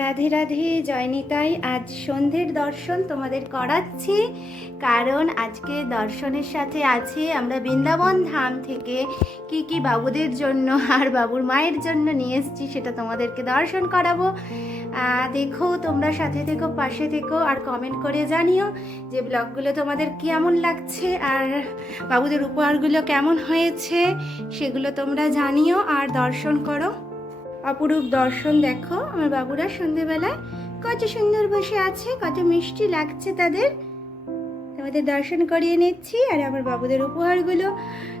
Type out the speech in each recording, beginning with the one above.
রাধে রাধে জয়নিতাই আজ সন্ধ্যের দর্শন তোমাদের করাচ্ছি। কারণ আজকে দর্শনের সাথে আছে আমরা বৃন্দাবন ধাম থেকে কি কি বাবুদের জন্য আর বাবুর মায়ের জন্য নিয়ে এসেছি সেটা তোমাদেরকে দর্শন করাবো। দেখো, তোমরা সাথে থেকো, পাশে থেকো আর কমেন্ট করে জানিও যে ব্লগগুলো তোমাদের কেমন লাগছে আর বাবুদের উপহারগুলো কেমন হয়েছে সেগুলো তোমরা জানিও আর দর্শন করো। অপরূপ দর্শন দেখো। আমার বাবুরা সন্ধেবেলায় কত সুন্দর বসে আছে, কত মিষ্টি লাগছে তাদের। তোমাদের দর্শন করিয়ে নিচ্ছি, আর আমার বাবুদের উপহারগুলো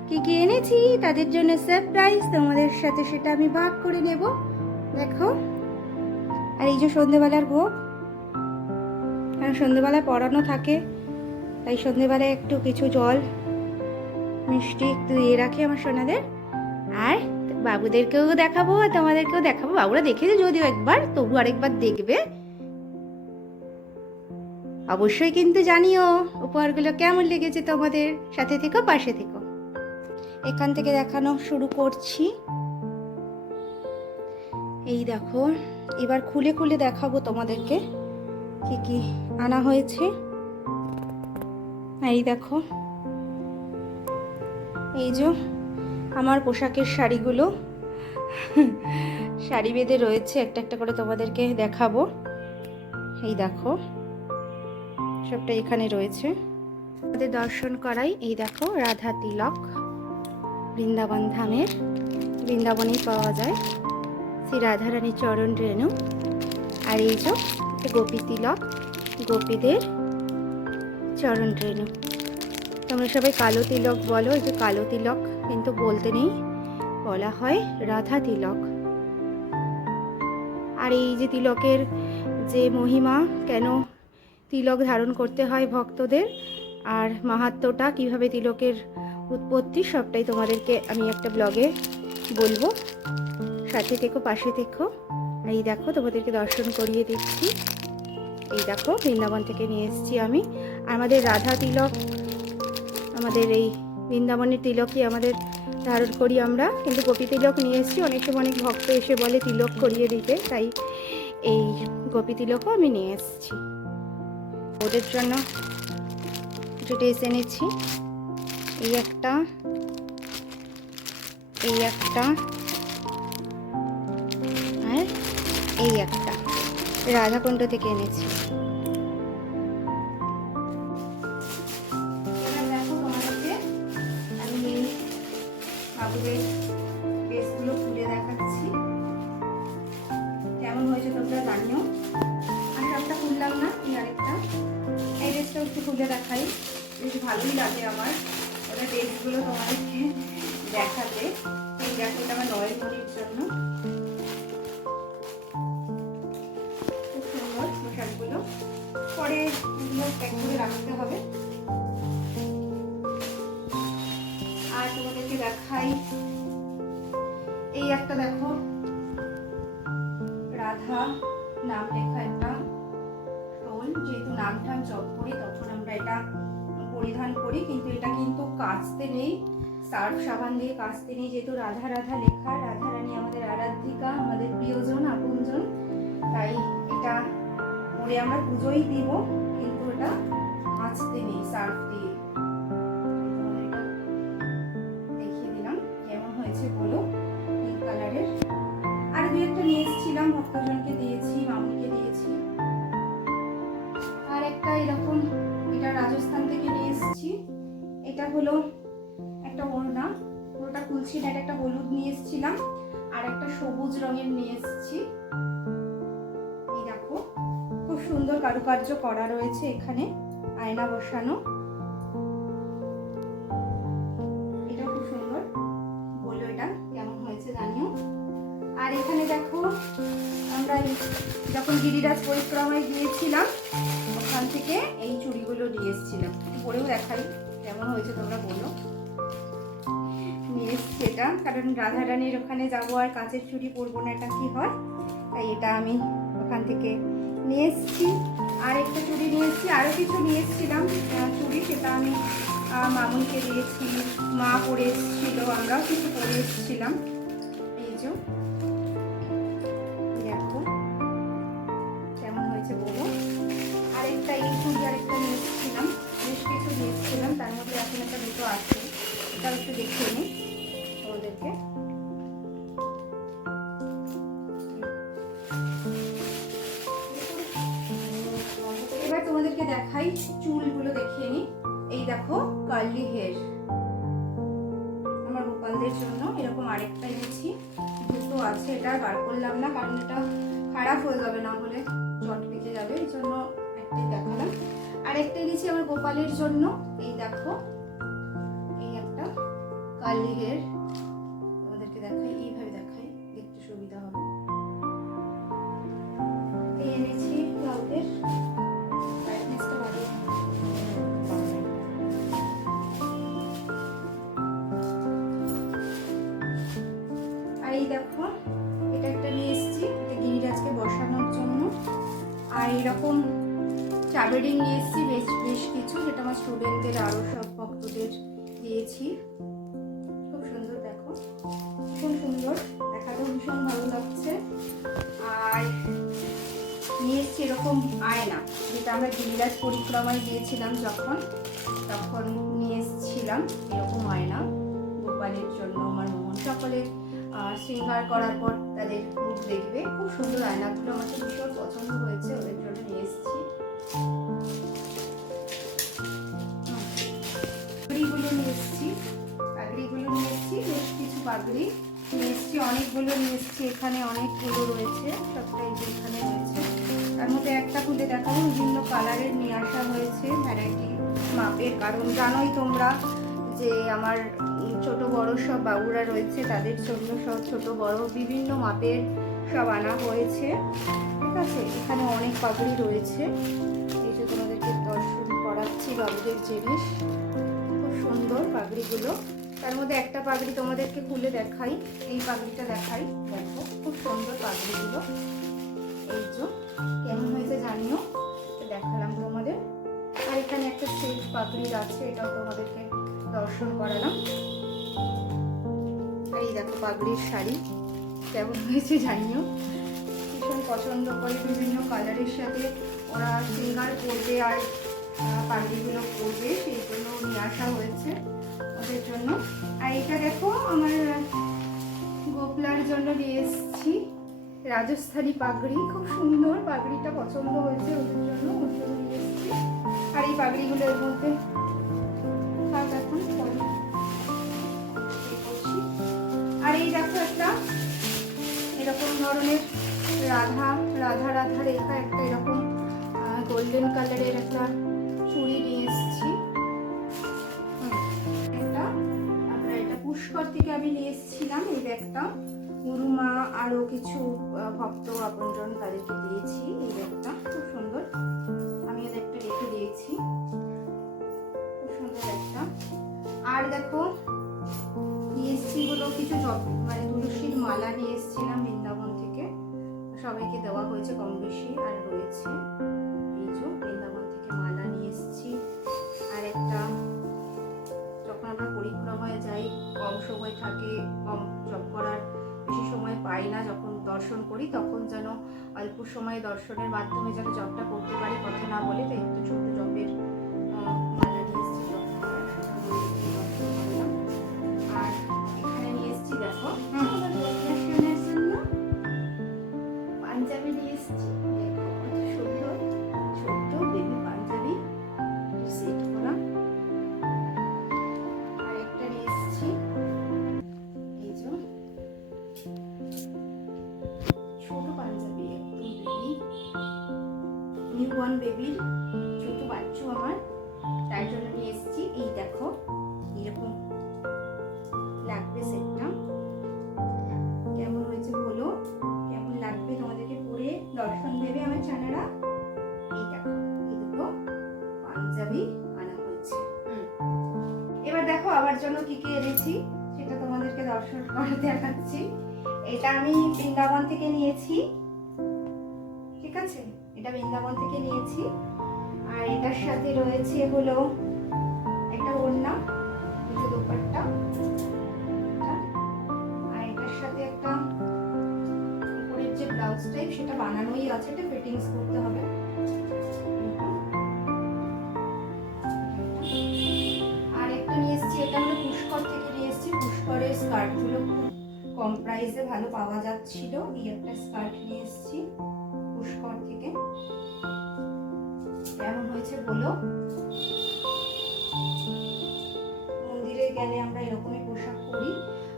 কি কি এনেছি তাদের জন্য সারপ্রাইজ তোমাদের সাথে সেটা আমি ভাগ করে নেব। দেখো। আর এই যে সন্ধেবেলার ভোগ। কারণ সন্ধেবেলায় পড়ানো থাকে, তাই সন্ধেবেলায় একটু কিছু জল, মিষ্টি একটু দিয়ে রাখি আমার সোনাদের। আর বাবুদেরকেও দেখাবো আর তোমাদেরকেও দেখাবো। বাবুরা দেখেছে যদিও একবার, তবু আরেকবার দেখবে। অবশ্যই কিন্তু জানিও, উপহারগুলো কেমন লেগেছে তোমাদের? সাথে থেকো, পাশে থেকো। এখান থেকে দেখানো শুরু করছি। এই দেখো, এবার খুলে খুলে দেখাবো তোমাদেরকে কি কি আনা হয়েছে। এই দেখো, এই যে আমার পোশাকের শাড়িগুলো। শাড়ি বেঁধে রয়েছে, একটা একটা করে তোমাদেরকে দেখাবো। এই দেখো, সবটা এখানে রয়েছে। আমাদের দর্শন করাই, এই দেখো, রাধা তিলক, বৃন্দাবন ধামের বৃন্দাবনেই পাওয়া যায়। শ্রী রাধারানী চরণ রেণু, আর এই যে, গোপী তিলক, গোপীদের চরণ রেণু। তোমরা সবাই কালো তিলক বলো, এই যে কালো তিলক। কিন্তু বলতে নেই। বলা হয় রাধা তিলক। আর এই যে তিলকের যে মহিমা, কেন তিলক ধারণ করতে হয় ভক্তদের, আর মাহাত্ম্যটা কীভাবে তিলকের উৎপত্তি, সবটাই তোমাদেরকে আমি একটা ব্লগে বলব। সাথে থেকো, পাশে থেকো। এই দেখো, তোমাদেরকে দর্শন করিয়ে দিচ্ছি। এই দেখো, বৃন্দাবন থেকে নিয়ে এসেছি আমি। আমাদের রাধা তিলক, আমাদের এই বৃন্দাবনের তিলকই আমাদের ধারণ করি আমরা। কিন্তু গোপী তিলক নিয়ে এসেছি, অনেক অনেক ভক্ত এসে বলে তিলক করিয়ে দিতে, তাই এই গোপী তিলকও আমি নিয়ে এসেছি। ওদের জন্য কিছু ড্রেস এনেছি। এই একটা এই একটা, আর এই একটা, রাধাকুণ্ড থেকে এনেছি। বাবুদের ড্রেসগুলো খুলে দেখাচ্ছি। কেমন হয়েছে তোমরা জানিও। আমি সবটা খুললাম না, এই আরেকটা। এই ড্রেসটা একটু খুলে দেখাই। বেশ ভালোই লাগে আমার। ওটা ড্রেসগুলো তোমাদেরকে দেখাতে। এই এটা আমার নয়নমণির জন্য। খুব সুন্দর পোশাকগুলো। পরে এগুলো প্যাক করে রাখতে হবে। তোমাদেরকে দেখাই। এই একটা দেখো। রাধা নাম লেখা একটা টোল যেহেতু নাম টাম জপ করি, তখন আমরা এটা পরিধান করি। কিন্তু এটা কিন্তু কাচতে নেই। সার্ফ সাবান দিয়ে কাচতে নেই। যেহেতু রাধা রাধা লেখা, রাধা রানী আমাদের আরাধিকা, আমাদের প্রিয়জন, আপনজন। তাই এটা পরে আমরা পুজোই দিব, কিন্তু এটা কাচতে নেই, সার্ফ দিয়ে। একটা ওড়না খুলছি না এটা একটা হলুদ নিয়ে এসেছিলাম, আর একটা সবুজ রঙের নিয়ে এসেছি। এই দেখো, খুব সুন্দর কারুকার্য করা রয়েছে এখানে, আয়না বসানো। এটা খুব সুন্দর বলল এটা কেমন হয়েছে জানিও। আর এখানে দেখো, আমরা যখন গিরিরাজ পরিক্রমায় গিয়েছিলাম, ওখান থেকে এই চুড়িগুলো নিয়ে এসেছিলাম। পরেও দেখাই, কেমন হয়েছে তোমরা বলো। নিলাম কারণ রাধারানীর ওখানে যাব আর কাঁচের চুড়ি পরবো না, এটা কী হয়? তাই এটা আমি ওখান থেকে নিয়ে এসেছি। আর একটা চুড়ি নিয়ে এসেছি আরও কিছু নিয়ে এসেছিলাম। চুড়ি সেটা আমি মামুনকে দিয়েছি, মা পরে এসেছিল, আমরাও কিছু পরে এসেছিলাম। এই যে, দেখো, কেমন হয়েছে বলব আরেকটা এই চুড়ি আরেকটা নিয়ে এসেছিলাম, বেশ কিছু নিয়ে এসেছিলাম, তার মধ্যে এখন একটা দুটো আছে এটাও একটু দেখে তোমাদেরকে এবার তোমাদেরকে দেখাই চুলগুলো দেখিয়ে নিই। এই দেখো কার্লি হেয়ার আমার গোপালদের জন্য এরকম আরেকটা এনেছি দুটো আছে, এটা বার করলাম না, কারণ এটা খারাপ হয়ে যাবে না হলে চট পেকে যাবে, এই জন্য একটাই দেখালাম। আর একটা এনেছি আমার গোপালের জন্য। এই দেখো, এই একটা কার্লি হেয়ার চাবেরিং নিয়ে এসেছি বেশ বেশ কিছু যেটা আমার স্টুডেন্টদের আরও সব ভক্তদের দিয়েছি। খুব সুন্দর দেখো। ভীষণ সুন্দর দেখাতেও ভীষণ ভালো লাগছে। আর নিয়ে এসেছি এরকম আয়না যেটা আমরা গিরিরাজ পরিক্রমায় গিয়েছিলাম যখন তখন নিয়ে এসেছিলাম এরকম আয়না। গোপালের জন্য আমার মোহন সকলে আহ, শৃঙ্গার করার পর তাদের মুখ দেখবে। খুব সুন্দর আয়নাগুলো আমার ভীষণ পছন্দ হয়েছে ওদের জন্য নিয়ে এসেছি। পাগড়িগুলো নিয়ে এসেছি। পাগড়িগুলো নিয়ে এসেছি, বেশ কিছু পাগড়ি নিয়ে এসেছি। অনেকগুলো নিয়ে এসেছি, এখানে অনেকগুলো রয়েছে, সবটাই এখানে রয়েছে। তার মধ্যে একটা খুলে দেখাবো বিভিন্ন কালারের নিয়ে আসা হয়েছে ভ্যারাইটি মাপের। কারণ জানোই তোমরা যে আমার ছোট বড় সব বাবুরা রয়েছে, তাদের জন্য সব ছোট বড় বিভিন্ন মাপের সব আনা হয়েছে। আছে, এখানে অনেক পাগড়ি রয়েছে। এই যে তোমাদেরকে দর্শন করাচ্ছি বাবুদের জিনিস। খুব সুন্দর পাগড়িগুলো। তার মধ্যে একটা পাগড়ি তোমাদেরকে খুলে দেখাই। এই পাগড়িটা দেখাই। দেখো, খুব সুন্দর পাগড়িগুলো। এই যে, কেমন হয়েছে জানিও? দেখালাম তোমাদের। আর এখানে একটা সিল্ক পাগড়ি আছে, এটাও তোমাদেরকে দর্শন করালাম। এই দেখো পাগড়ির শাড়ি। কেমন হয়েছে জানিও? ভীষণ পছন্দ করে বিভিন্ন কালারের সাথে ওরা সিঙ্গার করবে আর পাগড়িগুলো করবে, সেই জন্য নিয়ে আসা হয়েছে ওদের জন্য। আর এটা দেখো, আমার গোপলার জন্য নিয়ে এসেছি। রাজস্থানী পাগড়ি, খুব সুন্দর পাগড়িটা পছন্দ হয়েছে ওদের জন্য, ওর জন্য নিয়ে এসেছি। আর এই পাগড়িগুলো এর মধ্যে। আর এই দেখো একটা এরকম ধরনের রাধা রাধা রাধা রেখা একটা এরকম গোল্ডেন কালারের একটা চুড়ি নিয়ে এসেছি। এটা পুষ্কর থেকে আমি নিয়ে এসেছিলাম, এই ব্যাগটা। গুরুমা আরও কিছু ভক্ত আপনজন তাদেরকে দিয়েছি এই ব্যাগটা, খুব সুন্দর। আমি একটা রেখে দিয়েছি। খুব সুন্দর একটা। আর দেখো, নিয়ে এসেছি হলো কিছু মানে তুলসীর মালা নিয়ে হয়েছে কম বেশি, আর রয়েছে। এই যে বৃন্দাবন থেকে মালা নিয়ে এসেছি। আর একটা, যখন আমরা পরিক্রমায় যাই, কম সময় থাকে, কম জব করার বেশি সময় পাই না, যখন দর্শন করি, তখন যেন অল্প সময় দর্শনের মাধ্যমে যেন জবটা করতে পারি, কথা না বলে, তাই একটু ছোট জবের আবার জন্য কি কি এনেছি, সেটা তোমাদেরকে দর্শন করে দেখাচ্ছি। এটা আমি বৃন্দাবন থেকে নিয়েছি। ঠিক আছে? এটা বৃন্দাবন থেকে নিয়েছি। আর এটার সাথে রয়েছে হলো একটা ওড়না, দুটো দোপাট্টা। আর এটার সাথে একটা উপরের যে ব্লাউজ টাইপ সেটা বানানোই আছে, এটা ফিটিংস করতে হবে। প্রাইসে ভালো পাওয়া যাচ্ছিল। এই একটা স্কার্ট নিয়ে এসেছি পুষ্কর থেকে। কেমন হয়েছে বলো? মন্দিরে গেলে আমরা এরকমই পোশাক পরি।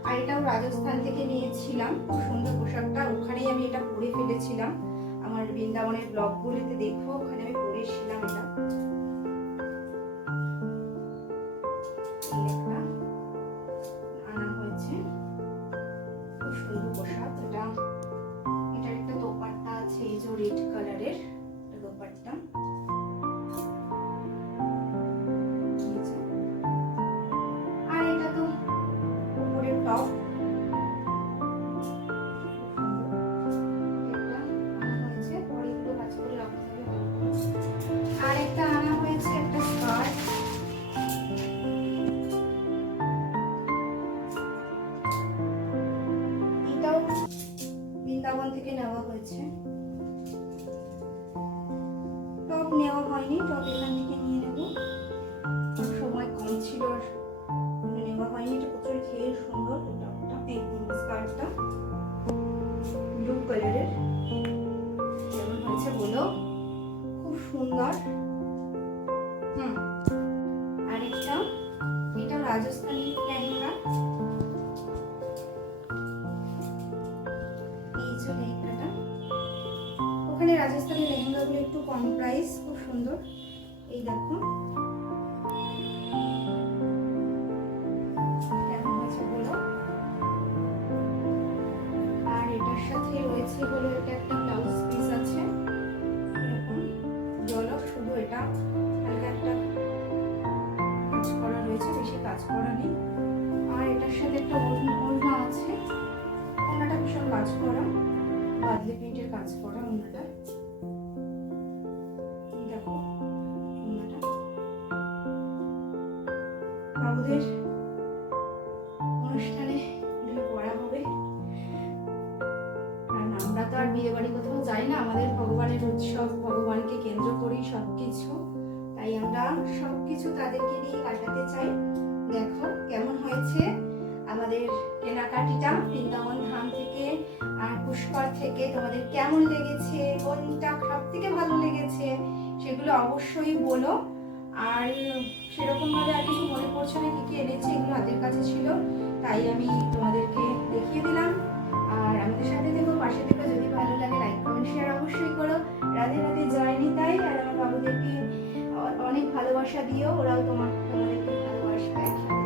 আর এটাও রাজস্থান থেকে নিয়েছিলাম, খুব সুন্দর পোশাকটা। ওখানেই আমি এটা পরে ফেলেছিলাম। আমার বৃন্দাবনের ব্লগগুলিতে দেখব ওখানে আমি পরেছিলাম এটা। রেড কালারের যে। আর এটা তো উপরের টপ আর একটা আনা হয়েছে, একটা বৃন্দাবন থেকে নেওয়া হয়েছে। হয়নি টপ এখান থেকে নিয়ে নেব। সময় কম ছিল আর নেওয়া হয়নি, এটা প্রচুর খেয়ে সুন্দর টপটা এই স্কার্টটা ব্লু কালারের কেমন হয়েছে বলো? খুব সুন্দর। হুম আরেকটা এটা রাজস্থানি রাজস্থানি একটু কম প্রাইস খুব সুন্দর। এই দেখো। আর এটার সাথে রয়েছে বলে এটা অনুষ্ঠানে পড়া হবে। আমরা তো আর বিয়ে বাড়ি কোথাও যাই না, আমাদের ভগবানের উৎসব, ভগবানকে কেন্দ্র করি সব তাই আমরা সব কিছু তাদেরকে নিয়ে কাটাতে চাই। দেখো কেমন হয়েছে আমাদের কেনাকাটিটা বৃন্দাবন ধাম থেকে আর পুষ্কর থেকে। তোমাদের কেমন লেগেছে? কোনটা সব থেকে ভালো লেগেছে? সেগুলো অবশ্যই বলো। আর সেরকম ভাবে আর কিছু মনে পড়ছে না, কি কি এনেছে এগুলো হাতের কাছে ছিল। তাই আমি তোমাদেরকে দেখিয়ে দিলাম। আর আমাদের সাথে দেখো পাশে থেকেও যদি ভালো লাগে লাইক, কমেন্ট, শেয়ার অবশ্যই করো। রাধে রাধে, জয় নিতাই। আর আমার বাবুদেরকে অনেক ভালোবাসা দিও। ওরাও তোমার, তোমাদেরকে ভালোবাসবে। একসাথে